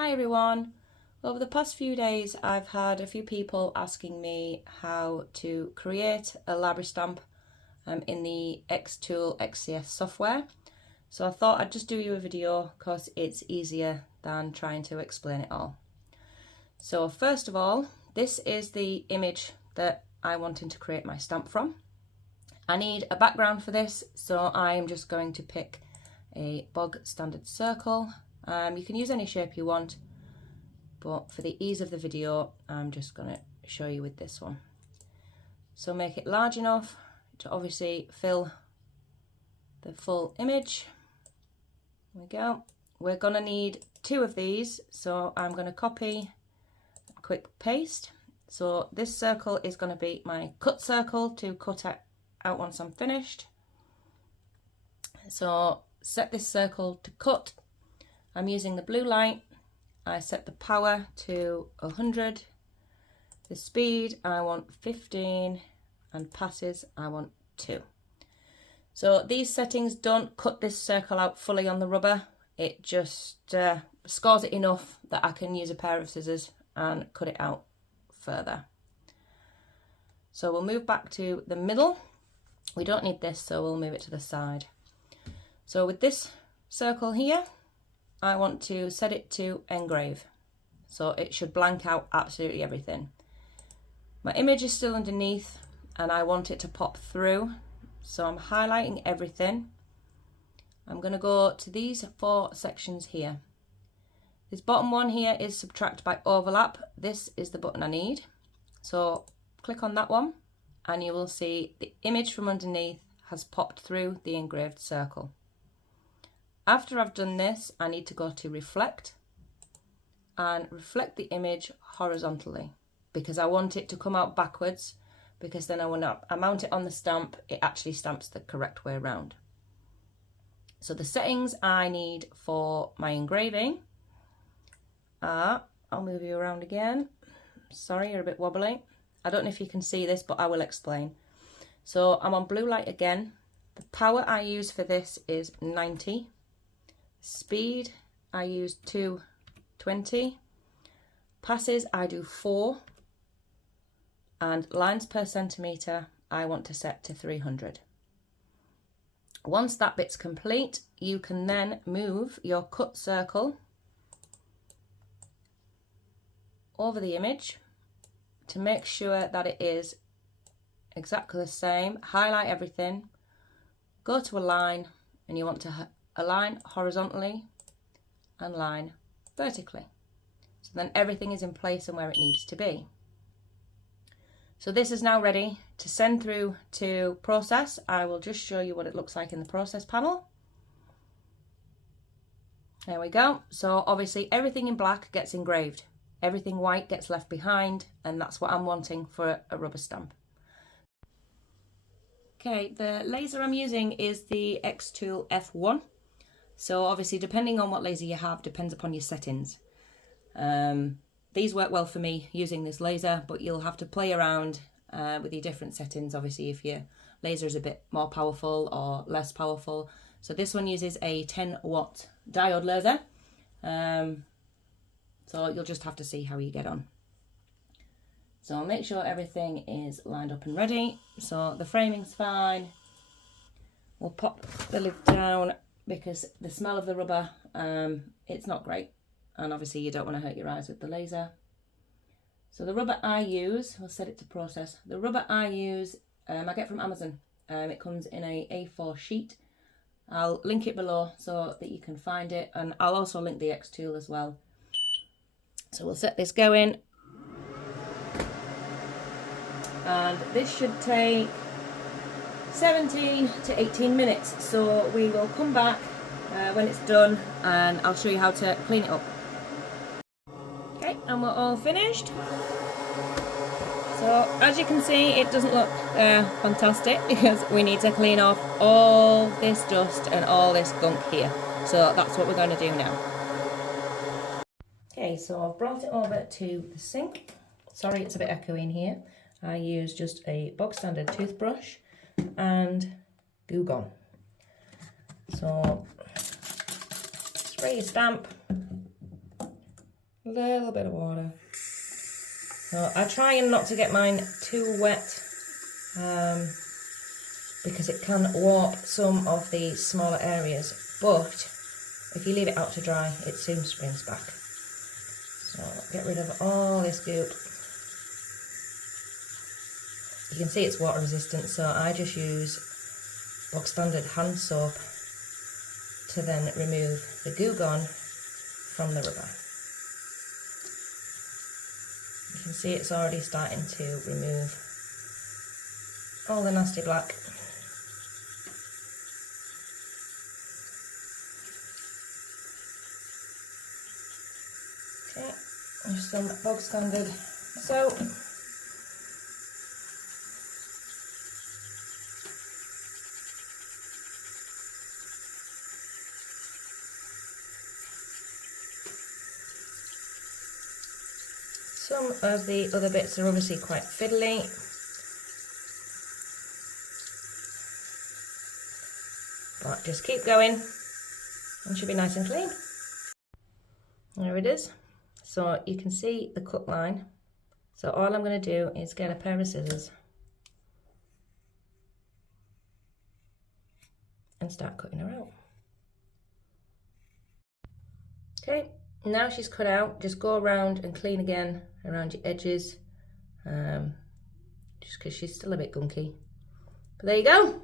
Hi everyone! Over the past few days I've had a few people asking me how to create a library stamp in the xtool XCS software. So I thought I'd just do you a video because it's easier than trying to explain it all. So first of all, this is the image that I'm wanting to create my stamp from. I need a background for this, so I'm just going to pick a bog standard circle. You can use any shape you want, but for the ease of the video, I'm just going to show you with this one. So make it large enough to obviously fill the full image. There we go. We're going to need two of these, so I'm going to copy, quick paste. So this circle is going to be my cut circle to cut out once I'm finished. So set this circle to cut. I'm using the blue light. I set the power to 100. The speed I want 15 and passes I want 2. So these settings don't cut this circle out fully on the rubber. It just scores it enough that I can use a pair of scissors and cut it out further. So we'll move back to the middle. We don't need this, so we'll move it to the side. So with this circle here, I want to set it to engrave, so it should blank out absolutely everything. My image is still underneath and I want it to pop through, so I'm highlighting everything. I'm going to go to these 4 sections here. This bottom one here is subtract by overlap. This is the button I need, so click on that one and you will see the image from underneath has popped through the engraved circle. After I've done this, I need to go to reflect and reflect the image horizontally because I want it to come out backwards, because then when I mount it on the stamp, it actually stamps the correct way around. So the settings I need for my engraving are, I'll move you around again. Sorry, you're a bit wobbly. I don't know if you can see this, but I will explain. So I'm on blue light again. The power I use for this is 90. Speed I use 220, passes I do 4, and lines per centimetre I want to set to 300. Once that bit's complete, you can then move your cut circle over the image to make sure that it is exactly the same. Highlight everything, go to a line, and you want to align horizontally and line vertically. So then everything is in place and where it needs to be. So this is now ready to send through to process. I will just show you what it looks like in the process panel. There we go. So obviously everything in black gets engraved. Everything white gets left behind, and that's what I'm wanting for a rubber stamp. Okay, the laser I'm using is the xtool F1. So obviously depending on what laser you have depends upon your settings. These work well for me using this laser, but you'll have to play around with your different settings, obviously, if your laser is a bit more powerful or less powerful. So this one uses a 10-watt diode laser. So you'll just have to see how you get on. So I'll make sure everything is lined up and ready. So the framing's fine. We'll pop the lid down because the smell of the rubber, it's not great. And obviously you don't want to hurt your eyes with the laser. So the rubber I use, we'll set it to process. The rubber I use, I get from Amazon. It comes in a A4 sheet. I'll link it below so that you can find it. And I'll also link the xtool as well. So we'll set this going. And this should take 17 to 18 minutes. So we will come back when it's done and I'll show you how to clean it up. Okay, and we're all finished. So as you can see, it doesn't look fantastic because we need to clean off all this dust and all this gunk here. So that's what we're going to do now. Okay, so I've brought it over to the sink. Sorry, it's a bit echoey in here. I use just a bog standard toothbrush and Goo Gone. So spray your stamp a little bit of water. So I try and not to get mine too wet because it can warp some of the smaller areas, but if you leave it out to dry, it soon springs back. So get rid of all this goop. You can see it's water resistant, so I just use bog standard hand soap to then remove the goo gone from the rubber. You can see it's already starting to remove all the nasty black. Okay, just some bog standard soap. Some of the other bits are obviously quite fiddly. But just keep going and should be nice and clean. There it is. So you can see the cut line. So all I'm going to do is get a pair of scissors and start cutting her out. Okay, now she's cut out, just go around and clean again around your edges, just because she's still a bit gunky. But there you go.